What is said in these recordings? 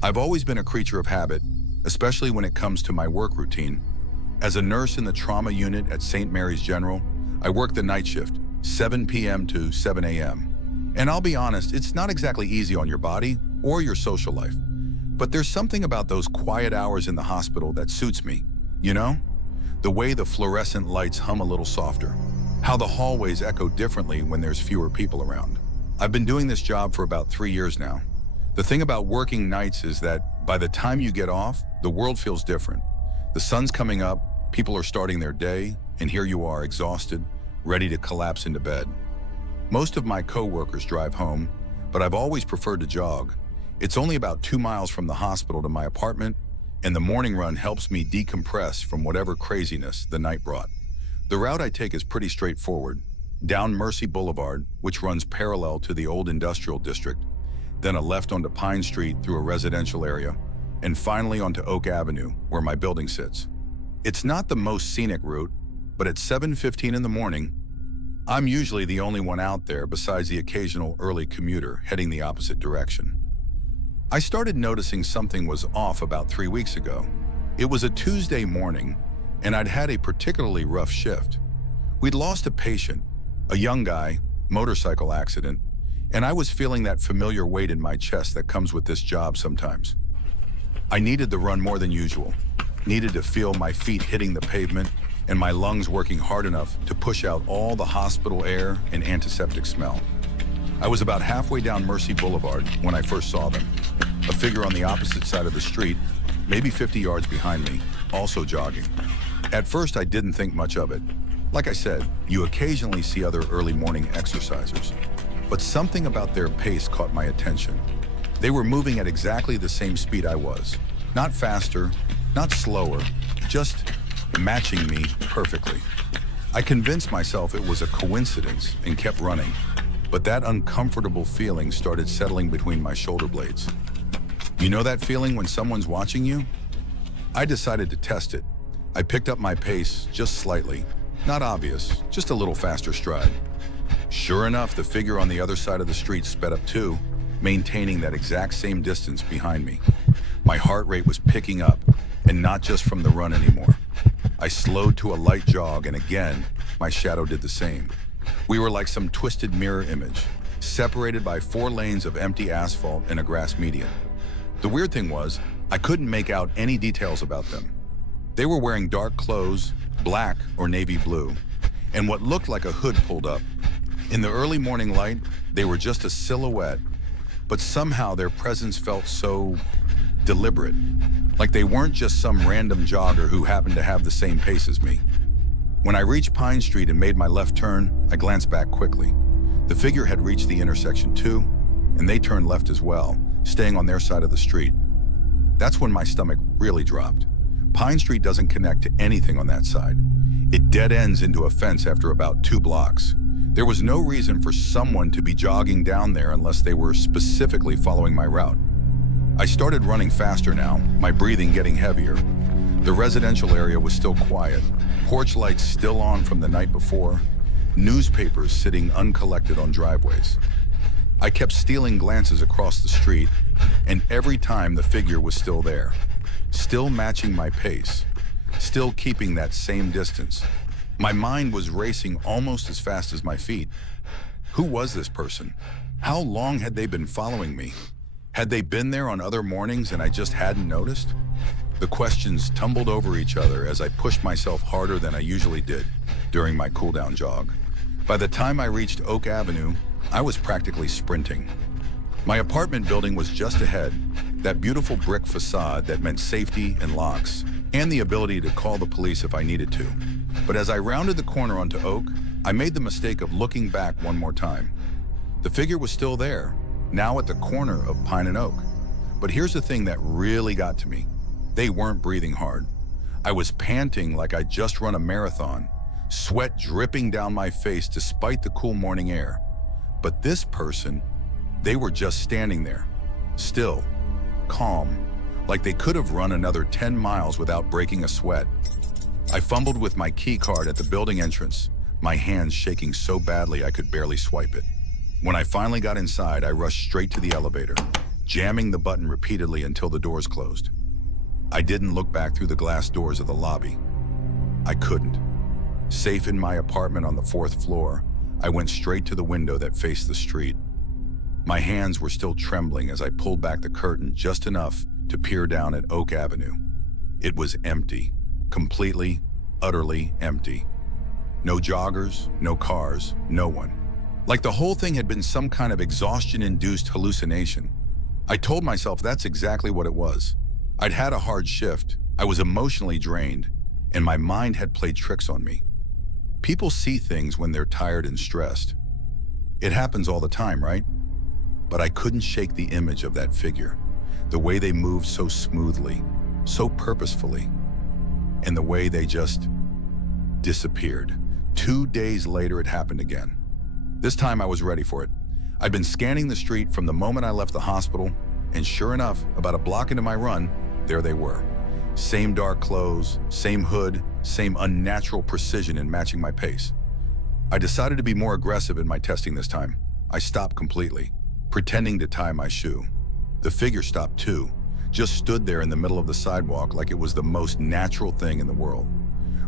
I've always been a creature of habit, especially when it comes to my work routine. As a nurse in the trauma unit at St. Mary's General, I work the night shift, 7 p.m. to 7 a.m. And I'll be honest, it's not exactly easy on your body or your social life. But there's something about those quiet hours in the hospital that suits me. You know? The way the fluorescent lights hum a little softer. How the hallways echo differently when there's fewer people around. I've been doing this job for about 3 years now. The thing about working nights is that by the time you get off, the world feels different. The sun's coming up, people are starting their day, and here you are, exhausted, ready to collapse into bed. Most of my co-workers drive home, but I've always preferred to jog. It's only about 2 miles from the hospital to my apartment, and the morning run helps me decompress from whatever craziness the night brought. The route I take is pretty straightforward. Down Mercy Boulevard, which runs parallel to the old industrial district, then a left onto Pine Street through a residential area, and finally onto Oak Avenue, where my building sits. It's not the most scenic route, but at 7:15 in the morning, I'm usually the only one out there besides the occasional early commuter heading the opposite direction. I started noticing something was off about 3 weeks ago. It was a Tuesday morning, and I'd had a particularly rough shift. We'd lost a patient, a young guy, motorcycle accident, and I was feeling that familiar weight in my chest that comes with this job sometimes. I needed the run more than usual, needed to feel my feet hitting the pavement and my lungs working hard enough to push out all the hospital air and antiseptic smell. I was about halfway down Mercy Boulevard when I first saw them. A figure on the opposite side of the street, maybe 50 yards behind me, also jogging. At first, I didn't think much of it. Like I said, you occasionally see other early morning exercisers. But something about their pace caught my attention. They were moving at exactly the same speed I was. Not faster, not slower, just matching me perfectly. I convinced myself it was a coincidence and kept running, but that uncomfortable feeling started settling between my shoulder blades. You know that feeling when someone's watching you? I decided to test it. I picked up my pace just slightly. Not obvious, just a little faster stride. Sure enough, the figure on the other side of the street sped up too, maintaining that exact same distance behind me. My heart rate was picking up, and not just from the run anymore. I slowed to a light jog, and again, my shadow did the same. We were like some twisted mirror image, separated by 4 lanes of empty asphalt and a grass median. The weird thing was, I couldn't make out any details about them. They were wearing dark clothes, black or navy blue, and what looked like a hood pulled up. In the early morning light, they were just a silhouette, but somehow their presence felt so deliberate, like they weren't just some random jogger who happened to have the same pace as me. When I reached Pine Street and made my left turn, I glanced back quickly. The figure had reached the intersection too, and they turned left as well, staying on their side of the street. That's when my stomach really dropped. Pine Street doesn't connect to anything on that side. It dead ends into a fence after about 2 blocks. There was no reason for someone to be jogging down there unless they were specifically following my route. I started running faster now, my breathing getting heavier. The residential area was still quiet, porch lights still on from the night before, newspapers sitting uncollected on driveways. I kept stealing glances across the street, and every time the figure was still there, still matching my pace, still keeping that same distance. My mind was racing almost as fast as my feet. Who was this person? How long had they been following me? Had they been there on other mornings and I just hadn't noticed? The questions tumbled over each other as I pushed myself harder than I usually did during my cool-down jog. By the time I reached Oak Avenue, I was practically sprinting. My apartment building was just ahead, that beautiful brick facade that meant safety and locks, and the ability to call the police if I needed to. But as I rounded the corner onto Oak, I made the mistake of looking back one more time. The figure was still there, now at the corner of Pine and Oak. But here's the thing that really got to me. They weren't breathing hard. I was panting like I'd just run a marathon, sweat dripping down my face despite the cool morning air. But this person, they were just standing there, still, calm, like they could have run another 10 miles without breaking a sweat. I fumbled with my key card at the building entrance, my hands shaking so badly I could barely swipe it. When I finally got inside, I rushed straight to the elevator, jamming the button repeatedly until the doors closed. I didn't look back through the glass doors of the lobby. I couldn't. Safe in my apartment on the 4th floor, I went straight to the window that faced the street. My hands were still trembling as I pulled back the curtain just enough to peer down at Oak Avenue. It was empty, completely, utterly empty. No joggers, no cars, no one. Like the whole thing had been some kind of exhaustion-induced hallucination. I told myself that's exactly what it was. I'd had a hard shift, I was emotionally drained, and my mind had played tricks on me. People see things when they're tired and stressed. It happens all the time, right? But I couldn't shake the image of that figure, the way they moved so smoothly, so purposefully, and the way they just disappeared. 2 days later, it happened again. This time I was ready for it. I'd been scanning the street from the moment I left the hospital, and sure enough, about a block into my run, there they were. Same dark clothes, same hood, same unnatural precision in matching my pace. I decided to be more aggressive in my testing this time. I stopped completely, pretending to tie my shoe. The figure stopped too, just stood there in the middle of the sidewalk like it was the most natural thing in the world.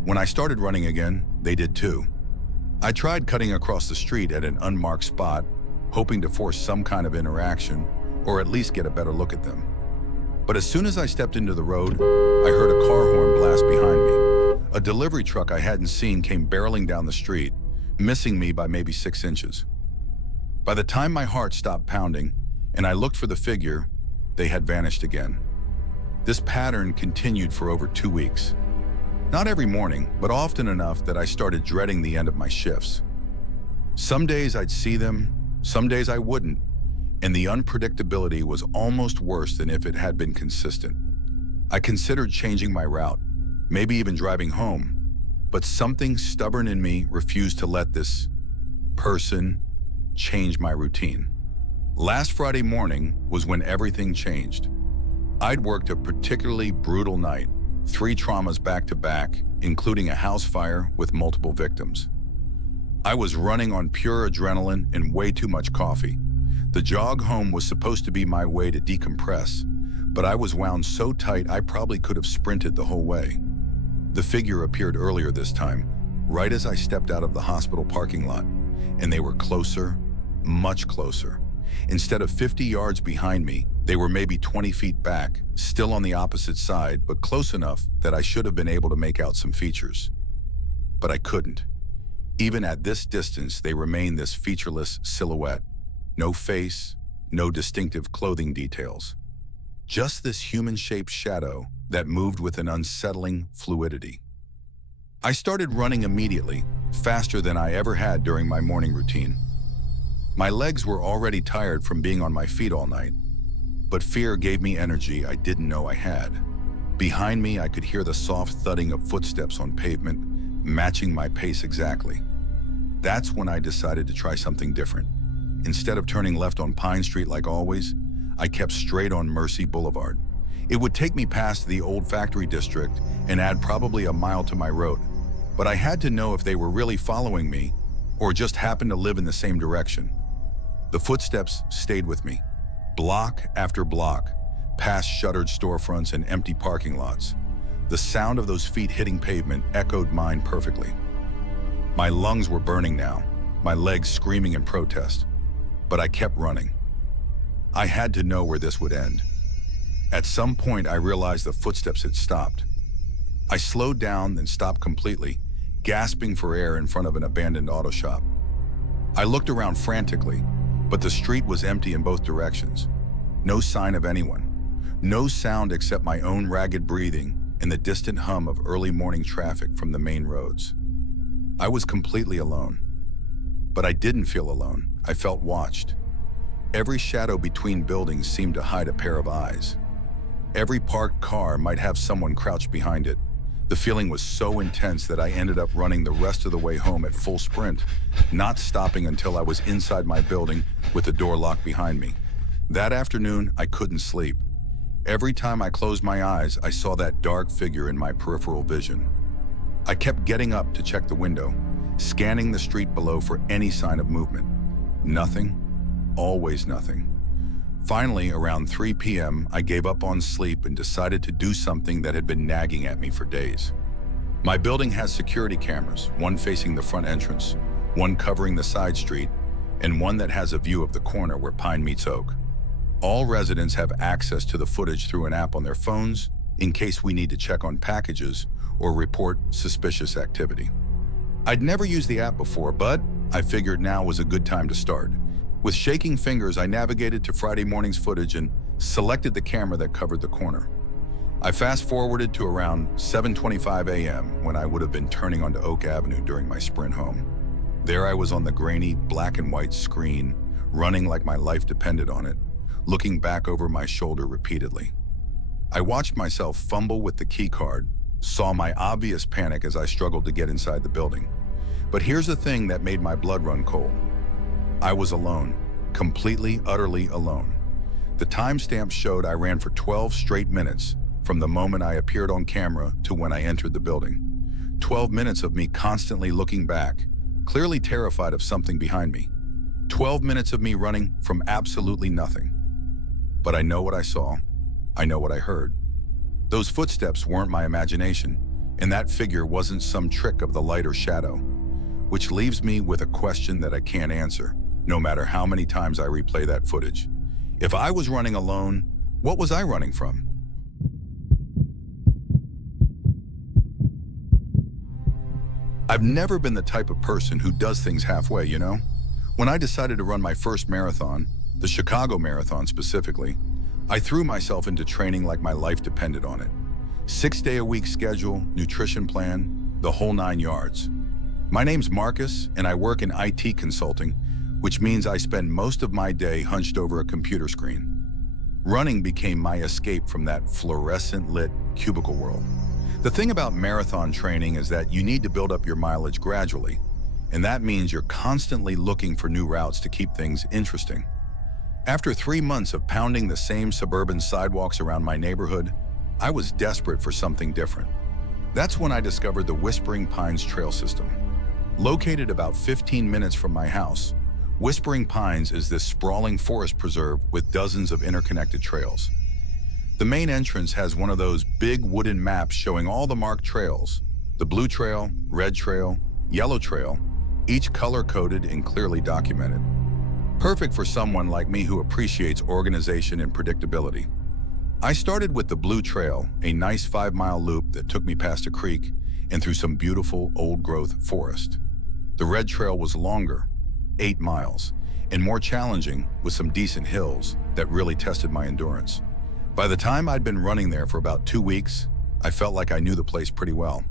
When I started running again, they did too. I tried cutting across the street at an unmarked spot, hoping to force some kind of interaction, or at least get a better look at them. But as soon as I stepped into the road, I heard a car horn blast behind me. A delivery truck I hadn't seen came barreling down the street, missing me by maybe 6 inches. By the time my heart stopped pounding and I looked for the figure, they had vanished again. This pattern continued for over 2 weeks. Not every morning, but often enough that I started dreading the end of my shifts. Some days I'd see them, some days I wouldn't, and the unpredictability was almost worse than if it had been consistent. I considered changing my route, maybe even driving home, but something stubborn in me refused to let this person change my routine. Last Friday morning was when everything changed. I'd worked a particularly brutal night, 3 traumas back to back, including a house fire with multiple victims. I was running on pure adrenaline and way too much coffee. The jog home was supposed to be my way to decompress, but I was wound so tight I probably could have sprinted the whole way. The figure appeared earlier this time, right as I stepped out of the hospital parking lot, and they were closer, much closer. Instead of 50 yards behind me, they were maybe 20 feet back, still on the opposite side, but close enough that I should have been able to make out some features. But I couldn't. Even at this distance, they remained this featureless silhouette. No face, no distinctive clothing details. Just this human-shaped shadow that moved with an unsettling fluidity. I started running immediately, faster than I ever had during my morning routine. My legs were already tired from being on my feet all night, but fear gave me energy I didn't know I had. Behind me, I could hear the soft thudding of footsteps on pavement, matching my pace exactly. That's when I decided to try something different. Instead of turning left on Pine Street like always, I kept straight on Mercy Boulevard. It would take me past the old factory district and add probably a mile to my road, but I had to know if they were really following me or just happened to live in the same direction. The footsteps stayed with me, block after block, past shuttered storefronts and empty parking lots. The sound of those feet hitting pavement echoed mine perfectly. My lungs were burning now, my legs screaming in protest, but I kept running. I had to know where this would end. At some point, I realized the footsteps had stopped. I slowed down, then stopped completely, gasping for air in front of an abandoned auto shop. I looked around frantically, but the street was empty in both directions. No sign of anyone. No sound except my own ragged breathing and the distant hum of early morning traffic from the main roads. I was completely alone. But I didn't feel alone. I felt watched. Every shadow between buildings seemed to hide a pair of eyes. Every parked car might have someone crouched behind it. The feeling was so intense that I ended up running the rest of the way home at full sprint, not stopping until I was inside my building with the door locked behind me. That afternoon, I couldn't sleep. Every time I closed my eyes, I saw that dark figure in my peripheral vision. I kept getting up to check the window, scanning the street below for any sign of movement. Nothing, always nothing. Finally, around 3 p.m., I gave up on sleep and decided to do something that had been nagging at me for days. My building has security cameras, one facing the front entrance, one covering the side street, and one that has a view of the corner where Pine meets Oak. All residents have access to the footage through an app on their phones in case we need to check on packages or report suspicious activity. I'd never used the app before, but I figured now was a good time to start. With shaking fingers, I navigated to Friday morning's footage and selected the camera that covered the corner. I fast-forwarded to around 7:25 a.m. when I would have been turning onto Oak Avenue during my sprint home. There I was on the grainy black and white screen, running like my life depended on it, looking back over my shoulder repeatedly. I watched myself fumble with the key card, saw my obvious panic as I struggled to get inside the building. But here's the thing that made my blood run cold. I was alone, completely, utterly alone. The timestamp showed I ran for 12 straight minutes from the moment I appeared on camera to when I entered the building. 12 minutes of me constantly looking back, clearly terrified of something behind me. 12 minutes of me running from absolutely nothing. But I know what I saw. I know what I heard. Those footsteps weren't my imagination, and that figure wasn't some trick of the light or shadow, which leaves me with a question that I can't answer, no matter how many times I replay that footage. If I was running alone, what was I running from? I've never been the type of person who does things halfway, you know? When I decided to run my first marathon, the Chicago Marathon specifically, I threw myself into training like my life depended on it. 6-day-a-week schedule, nutrition plan, the whole 9 yards. My name's Marcus, and I work in IT consulting, which means I spend most of my day hunched over a computer screen. Running became my escape from that fluorescent-lit cubicle world. The thing about marathon training is that you need to build up your mileage gradually, and that means you're constantly looking for new routes to keep things interesting. After 3 months of pounding the same suburban sidewalks around my neighborhood, I was desperate for something different. That's when I discovered the Whispering Pines trail system. Located about 15 minutes from my house, Whispering Pines is this sprawling forest preserve with dozens of interconnected trails. The main entrance has one of those big wooden maps showing all the marked trails, the blue trail, red trail, yellow trail, each color-coded and clearly documented. Perfect for someone like me who appreciates organization and predictability. I started with the blue trail, a nice 5-mile loop that took me past a creek and through some beautiful old-growth forest. The red trail was longer, 8 miles, and more challenging with some decent hills that really tested my endurance. By the time I'd been running there for about 2 weeks, I felt like I knew the place pretty well.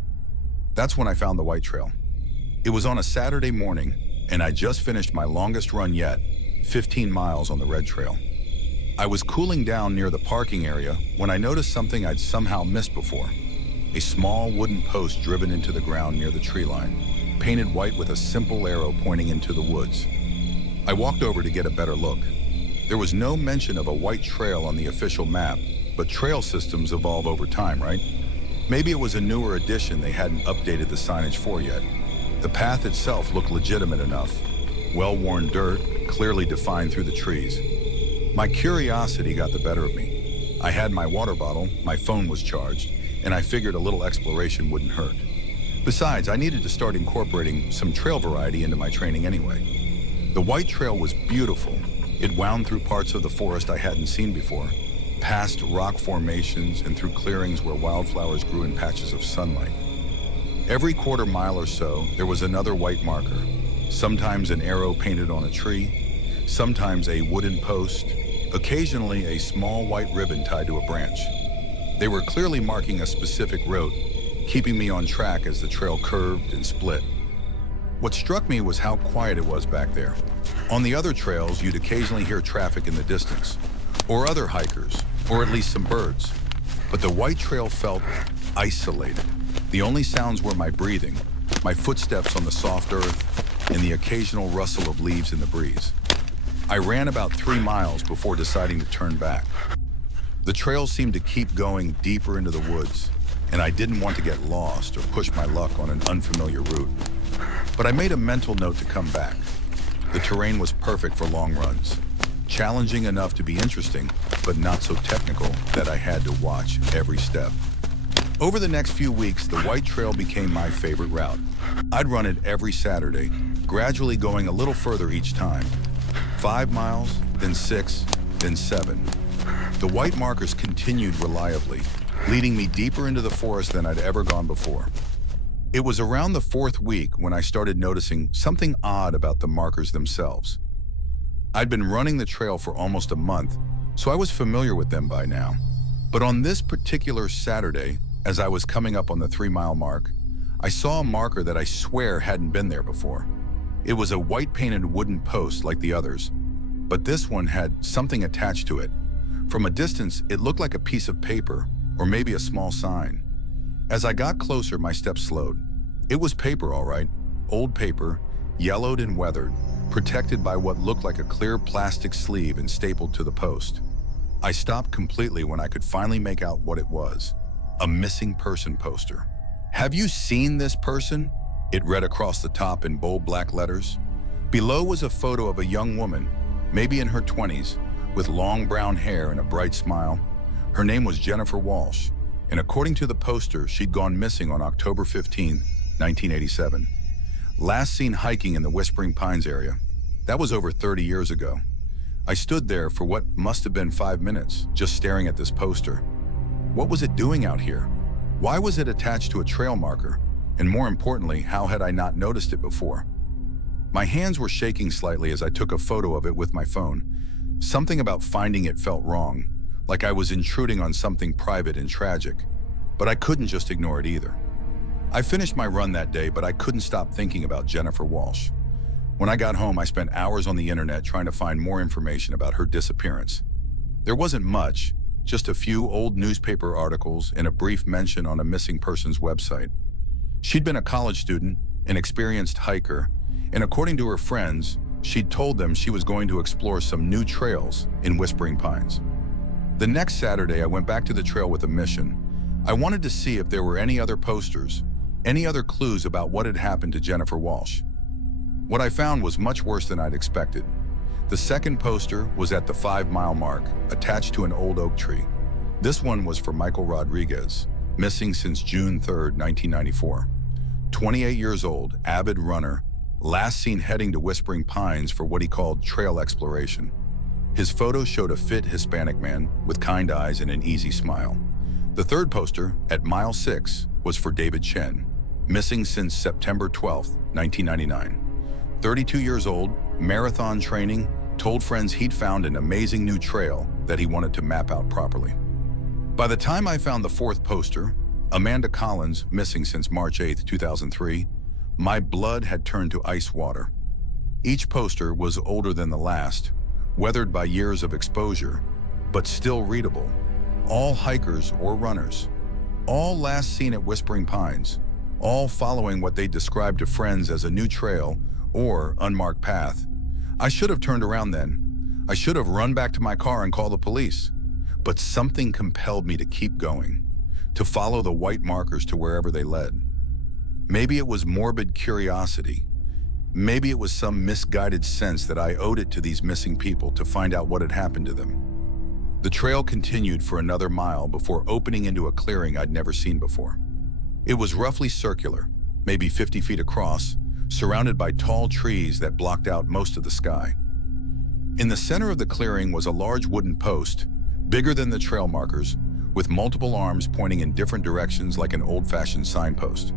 That's when I found the white trail. It was on a Saturday morning, and I just finished my longest run yet, 15 miles on the red trail. I was cooling down near the parking area when I noticed something I'd somehow missed before. A small wooden post driven into the ground near the tree line, painted white with a simple arrow pointing into the woods. I walked over to get a better look. There was no mention of a white trail on the official map, but trail systems evolve over time, right? Maybe it was a newer addition they hadn't updated the signage for yet. The path itself looked legitimate enough. Well-worn dirt, clearly defined through the trees. My curiosity got the better of me. I had my water bottle, my phone was charged, and I figured a little exploration wouldn't hurt. Besides, I needed to start incorporating some trail variety into my training anyway. The white trail was beautiful. It wound through parts of the forest I hadn't seen before, past rock formations and through clearings where wildflowers grew in patches of sunlight. Every quarter mile or so, there was another white marker, sometimes an arrow painted on a tree, sometimes a wooden post, occasionally a small white ribbon tied to a branch. They were clearly marking a specific route, keeping me on track as the trail curved and split. What struck me was how quiet it was back there. On the other trails, you'd occasionally hear traffic in the distance, or other hikers, or at least some birds. But the white trail felt isolated. The only sounds were my breathing, my footsteps on the soft earth, and the occasional rustle of leaves in the breeze. I ran about 3 miles before deciding to turn back. The trail seemed to keep going deeper into the woods, and I didn't want to get lost or push my luck on an unfamiliar route. But I made a mental note to come back. The terrain was perfect for long runs. challenging enough to be interesting, but not so technical that I had to watch every step. Over the next few weeks, the White Trail became my favorite route. I'd run it every Saturday, gradually going a little further each time. 5 miles, then 6, then 7. The white markers continued reliably, leading me deeper into the forest than I'd ever gone before. It was around the 4th week when I started noticing something odd about the markers themselves. I'd been running the trail for almost a month, so I was familiar with them by now. But on this particular Saturday, as I was coming up on the 3-mile mark, I saw a marker that I swear hadn't been there before. It was a white-painted wooden post like the others, but this one had something attached to it. From a distance, it looked like a piece of paper, or maybe a small sign. As I got closer, my steps slowed. It was paper, all right, old paper, yellowed and weathered, protected by what looked like a clear plastic sleeve and stapled to the post. I stopped completely when I could finally make out what it was. A missing person poster. "Have you seen this person?" It read across the top in bold black letters. Below was a photo of a young woman, maybe in her 20s, with long brown hair and a bright smile. Her name was Jennifer Walsh, and according to the poster, she'd gone missing on October 15, 1987. Last seen hiking in the Whispering Pines area. That was over 30 years ago. I stood there for what must have been 5 minutes, just staring at this poster. What was it doing out here? Why was it attached to a trail marker? And more importantly, how had I not noticed it before? My hands were shaking slightly as I took a photo of it with my phone. Something about finding it felt wrong, like I was intruding on something private and tragic. But I couldn't just ignore it either. I finished my run that day, but I couldn't stop thinking about Jennifer Walsh. When I got home, I spent hours on the internet trying to find more information about her disappearance. There wasn't much, just a few old newspaper articles and a brief mention on a missing persons website. She'd been a college student, an experienced hiker, and according to her friends, she'd told them she was going to explore some new trails in Whispering Pines. The next Saturday, I went back to the trail with a mission. I wanted to see if there were any other posters, any other clues about what had happened to Jennifer Walsh. What I found was much worse than I'd expected. The second poster was at the 5-mile mark, attached to an old oak tree. This one was for Michael Rodriguez, missing since June 3, 1994. 28 years old, avid runner, last seen heading to Whispering Pines for what he called trail exploration. His photo showed a fit Hispanic man with kind eyes and an easy smile. The third poster, at mile 6, was for David Chen, missing since September 12, 1999. 32 years old, marathon training, told friends he'd found an amazing new trail that he wanted to map out properly. By the time I found the fourth poster, Amanda Collins, missing since March 8, 2003, my blood had turned to ice water. Each poster was older than the last, weathered by years of exposure, but still readable. All hikers or runners, all last seen at Whispering Pines, all following what they described to friends as a new trail or unmarked path. I should have turned around then. I should have run back to my car and called the police. But something compelled me to keep going, to follow the white markers to wherever they led. Maybe it was morbid curiosity. Maybe it was some misguided sense that I owed it to these missing people to find out what had happened to them. The trail continued for another mile before opening into a clearing I'd never seen before. It was roughly circular, maybe 50 feet across, surrounded by tall trees that blocked out most of the sky. In the center of the clearing was a large wooden post, bigger than the trail markers, with multiple arms pointing in different directions like an old-fashioned signpost.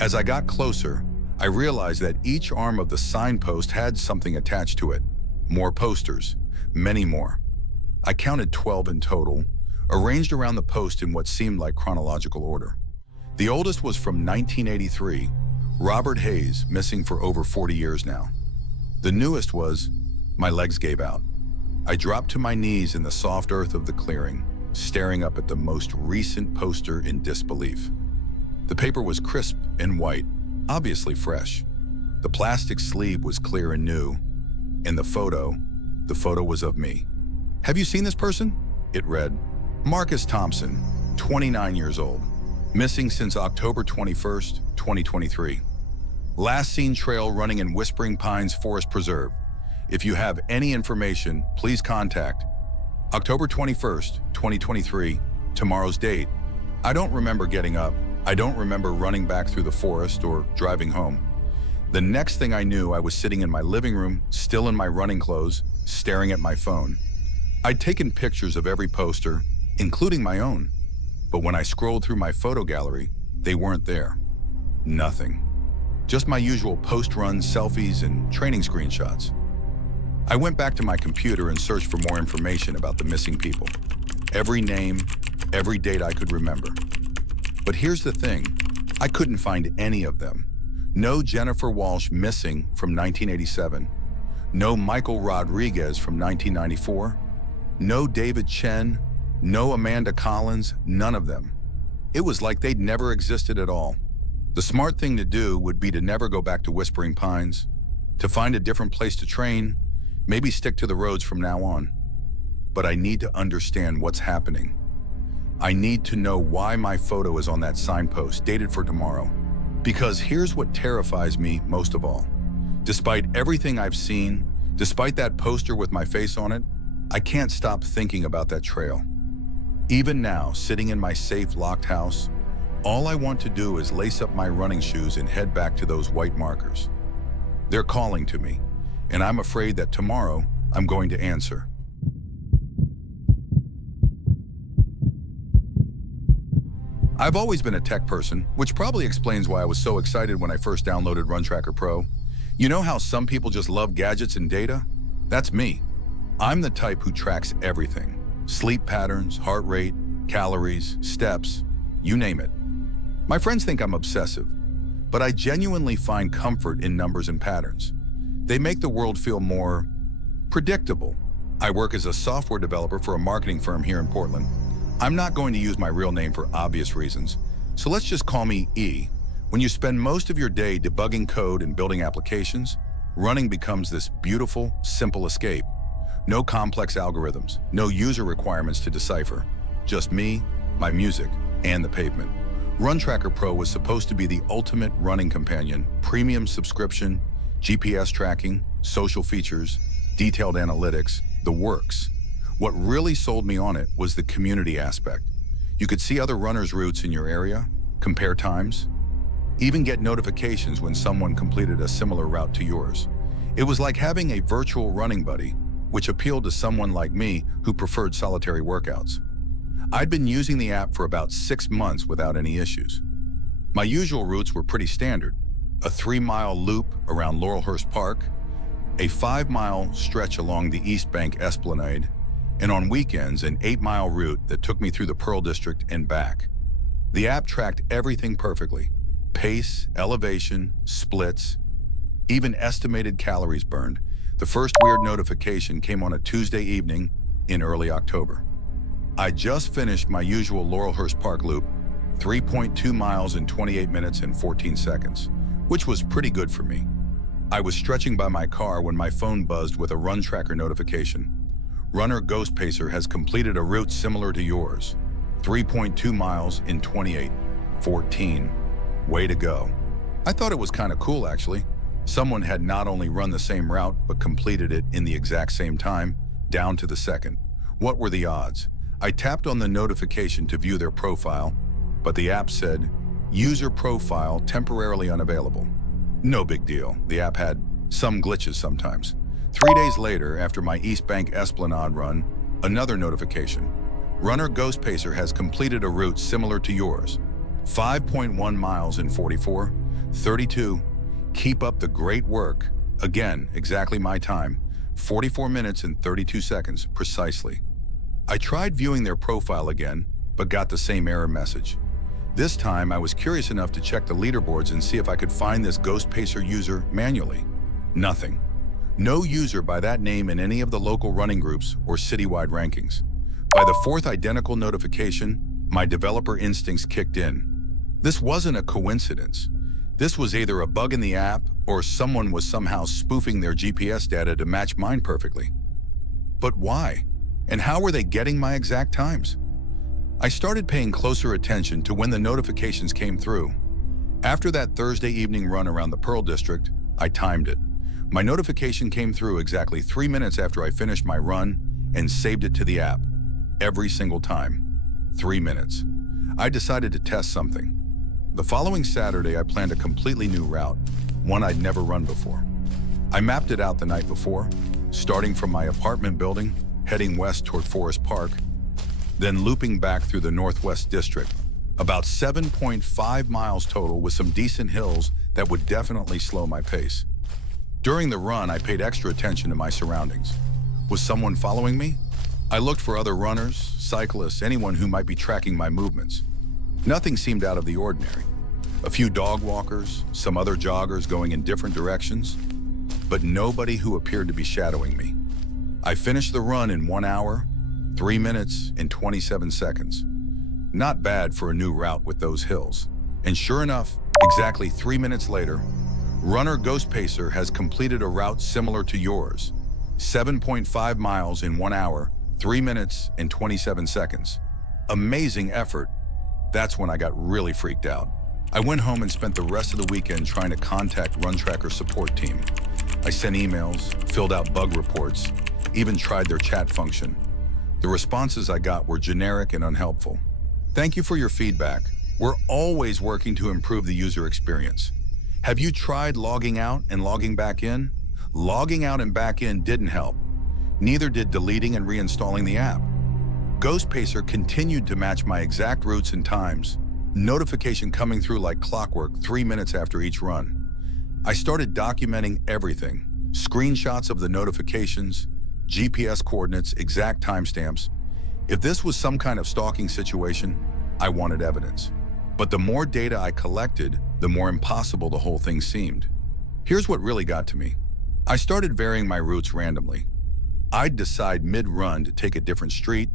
As I got closer, I realized that each arm of the signpost had something attached to it. More posters, many more. I counted 12 in total, arranged around the post in what seemed like chronological order. The oldest was from 1983, Robert Hayes, missing for over 40 years now. The newest was, my legs gave out. I dropped to my knees in the soft earth of the clearing, staring up at the most recent poster in disbelief. The paper was crisp and white, obviously fresh. The plastic sleeve was clear and new, and the photo was of me. "Have you seen this person?" It read. Marcus Thompson, 29 years old, missing since October 21st, 2023. Last seen trail running in Whispering Pines Forest Preserve. If you have any information, please contact October 21st, 2023, tomorrow's date. I don't remember getting up. I don't remember running back through the forest or driving home. The next thing I knew, I was sitting in my living room, still in my running clothes, staring at my phone. I'd taken pictures of every poster, including my own. But when I scrolled through my photo gallery, they weren't there. Nothing. Just my usual post-run selfies and training screenshots. I went back to my computer and searched for more information about the missing people. Every name, every date I could remember. But here's the thing, I couldn't find any of them. No Jennifer Walsh missing from 1987. No Michael Rodriguez from 1994. No David Chen. No Amanda Collins, none of them. It was like they'd never existed at all. The smart thing to do would be to never go back to Whispering Pines, to find a different place to train, maybe stick to the roads from now on. But I need to understand what's happening. I need to know why my photo is on that signpost dated for tomorrow. Because here's what terrifies me most of all. Despite everything I've seen, despite that poster with my face on it, I can't stop thinking about that trail. Even now, sitting in my safe, locked house, all I want to do is lace up my running shoes and head back to those white markers. They're calling to me, and I'm afraid that tomorrow I'm going to answer. I've always been a tech person, which probably explains why I was so excited when I first downloaded RunTracker Pro. You know how some people just love gadgets and data? That's me. I'm the type who tracks everything. Sleep patterns, heart rate, calories, steps, you name it. My friends think I'm obsessive, but I genuinely find comfort in numbers and patterns. They make the world feel more predictable. I work as a software developer for a marketing firm here in Portland. I'm not going to use my real name for obvious reasons, so let's just call me E. When you spend most of your day debugging code and building applications, running becomes this beautiful, simple escape. No complex algorithms, no user requirements to decipher. Just me, my music, and the pavement. RunTracker Pro was supposed to be the ultimate running companion. Premium subscription, GPS tracking, social features, detailed analytics, the works. What really sold me on it was the community aspect. You could see other runners' routes in your area, compare times, even get notifications when someone completed a similar route to yours. It was like having a virtual running buddy, which appealed to someone like me who preferred solitary workouts. I'd been using the app for about 6 months without any issues. My usual routes were pretty standard. A 3-mile loop around Laurelhurst Park, a 5-mile stretch along the East Bank Esplanade, and on weekends, an 8-mile route that took me through the Pearl District and back. The app tracked everything perfectly. Pace, elevation, splits, even estimated calories burned. The first weird notification came on a Tuesday evening in early October. I just finished my usual Laurelhurst Park loop, 3.2 miles in 28 minutes and 14 seconds, which was pretty good for me. I was stretching by my car when my phone buzzed with a RunTracker notification. Runner Ghost Pacer has completed a route similar to yours, 3.2 miles in 28:14. Way to go. I thought it was kind of cool, actually. Someone had not only run the same route, but completed it in the exact same time, down to the second. What were the odds? I tapped on the notification to view their profile, but the app said, user profile temporarily unavailable. No big deal. The app had some glitches sometimes. 3 days later, after my East Bank Esplanade run, another notification. Runner Ghost Pacer has completed a route similar to yours. 5.1 miles in 44:32. Keep up the great work. Again, exactly my time. 44 minutes and 32 seconds, precisely. I tried viewing their profile again, but got the same error message. This time, I was curious enough to check the leaderboards and see if I could find this Ghost Pacer user manually. Nothing. No user by that name in any of the local running groups or citywide rankings. By the fourth identical notification, my developer instincts kicked in. This wasn't a coincidence. This was either a bug in the app or someone was somehow spoofing their GPS data to match mine perfectly. But why? And how were they getting my exact times? I started paying closer attention to when the notifications came through. After that Thursday evening run around the Pearl District, I timed it. My notification came through exactly 3 minutes after I finished my run and saved it to the app. Every single time. 3 minutes. I decided to test something. The following Saturday, I planned a completely new route, one I'd never run before. I mapped it out the night before, starting from my apartment building, heading west toward Forest Park, then looping back through the Northwest District, about 7.5 miles total with some decent hills that would definitely slow my pace. During the run, I paid extra attention to my surroundings. Was someone following me? I looked for other runners, cyclists, anyone who might be tracking my movements. Nothing seemed out of the ordinary. A few dog walkers, some other joggers going in different directions, but nobody who appeared to be shadowing me. I finished the run in 1 hour, 3 minutes, and 27 seconds. Not bad for a new route with those hills. And sure enough, exactly 3 minutes later, runner Ghost Pacer has completed a route similar to yours. 7.5 miles in 1 hour, 3 minutes, and 27 seconds. Amazing effort. That's when I got really freaked out. I went home and spent the rest of the weekend trying to contact RunTracker's support team. I sent emails, filled out bug reports, even tried their chat function. The responses I got were generic and unhelpful. Thank you for your feedback. We're always working to improve the user experience. Have you tried logging out and logging back in? Logging out and back in didn't help. Neither did deleting and reinstalling the app. Ghost Pacer continued to match my exact routes and times, notification coming through like clockwork 3 minutes after each run. I started documenting everything, screenshots of the notifications, GPS coordinates, exact timestamps. If this was some kind of stalking situation, I wanted evidence. But the more data I collected, the more impossible the whole thing seemed. Here's what really got to me. I started varying my routes randomly. I'd decide mid-run to take a different street,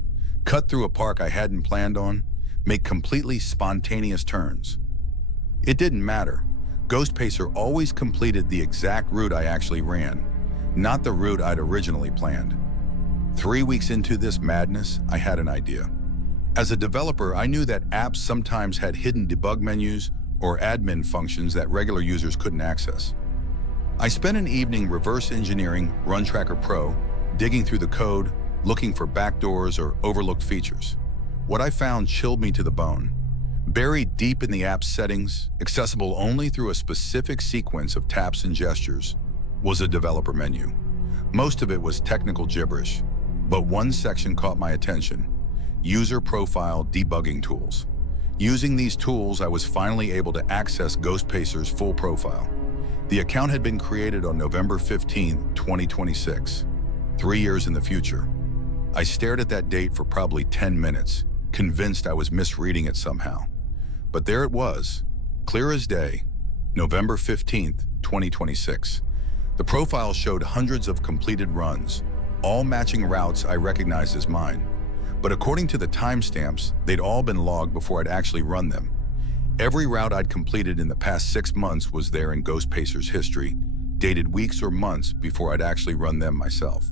cut through a park I hadn't planned on, make completely spontaneous turns. It didn't matter. Ghost Pacer always completed the exact route I actually ran, not the route I'd originally planned. 3 weeks into this madness, I had an idea. As a developer, I knew that apps sometimes had hidden debug menus or admin functions that regular users couldn't access. I spent an evening reverse engineering RunTracker Pro, digging through the code, looking for backdoors or overlooked features. What I found chilled me to the bone. Buried deep in the app's settings, accessible only through a specific sequence of taps and gestures, was a developer menu. Most of it was technical gibberish, but one section caught my attention: user profile debugging tools. Using these tools, I was finally able to access Ghost Pacer's full profile. The account had been created on November 15, 2026, 3 years in the future. I stared at that date for probably 10 minutes, convinced I was misreading it somehow. But there it was, clear as day, November 15th, 2026. The profile showed hundreds of completed runs, all matching routes I recognized as mine. But according to the timestamps, they'd all been logged before I'd actually run them. Every route I'd completed in the past 6 months was there in Ghost Pacer's history, dated weeks or months before I'd actually run them myself.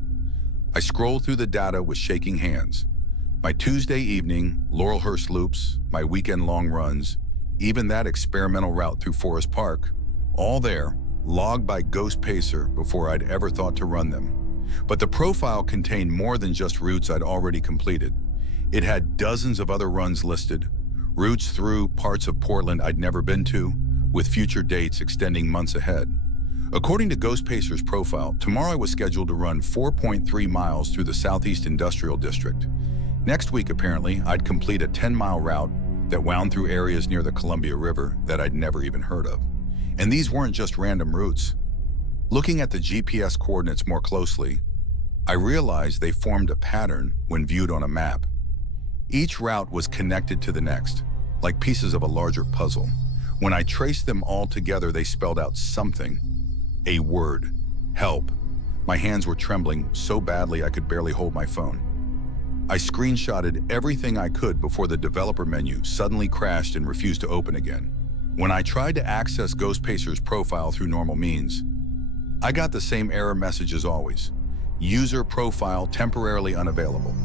I scrolled through the data with shaking hands. My Tuesday evening, Laurelhurst loops, my weekend-long runs, even that experimental route through Forest Park, all there, logged by Ghost Pacer before I'd ever thought to run them. But the profile contained more than just routes I'd already completed. It had dozens of other runs listed, routes through parts of Portland I'd never been to, with future dates extending months ahead. According to Ghost Pacer's profile, tomorrow I was scheduled to run 4.3 miles through the Southeast Industrial District. Next week, apparently, I'd complete a 10-mile route that wound through areas near the Columbia River that I'd never even heard of. And these weren't just random routes. Looking at the GPS coordinates more closely, I realized they formed a pattern when viewed on a map. Each route was connected to the next, like pieces of a larger puzzle. When I traced them all together, they spelled out something. A word: help. My hands were trembling so badly I could barely hold my phone. I screenshotted everything I could before the developer menu suddenly crashed and refused to open again. When I tried to access Ghost Pacer's profile through normal means, I got the same error message as always: user profile temporarily unavailable.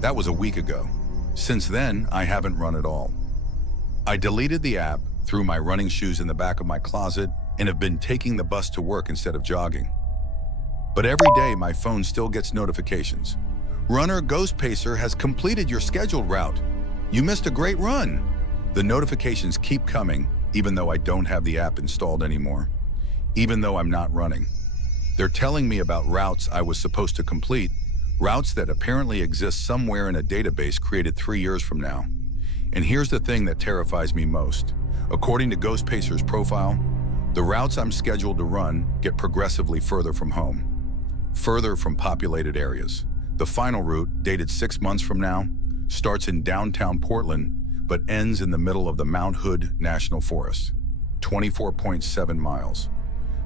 That was a week ago. Since then, I haven't run at all. I deleted the app, threw my running shoes in the back of my closet, and have been taking the bus to work instead of jogging. But every day my phone still gets notifications. Runner Ghost Pacer has completed your scheduled route. You missed a great run. The notifications keep coming, even though I don't have the app installed anymore, even though I'm not running. They're telling me about routes I was supposed to complete, routes that apparently exist somewhere in a database created 3 years from now. And here's the thing that terrifies me most. According to Ghost Pacer's profile, the routes I'm scheduled to run get progressively further from home, further from populated areas. The final route, dated 6 months from now, starts in downtown Portland, but ends in the middle of the Mount Hood National Forest, 24.7 miles.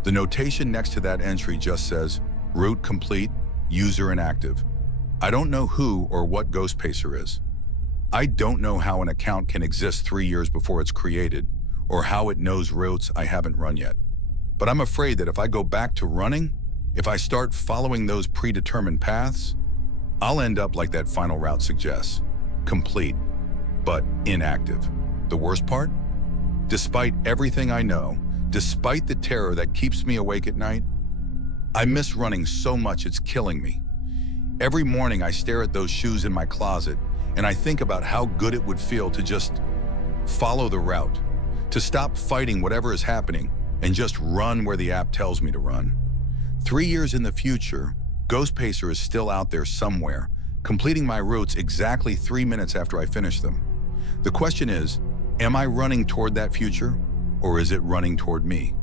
The notation next to that entry just says, route complete, user inactive. I don't know who or what Ghost Pacer is. I don't know how an account can exist 3 years before it's created, or how it knows routes I haven't run yet. But I'm afraid that if I go back to running, if I start following those predetermined paths, I'll end up like that final route suggests, complete, but inactive. The worst part? Despite everything I know, despite the terror that keeps me awake at night, I miss running so much it's killing me. Every morning I stare at those shoes in my closet and I think about how good it would feel to just follow the route, to stop fighting whatever is happening and just run where the app tells me to run. 3 years in the future, Ghost Pacer is still out there somewhere, completing my routes exactly 3 minutes after I finish them. The question is, am I running toward that future, or is it running toward me?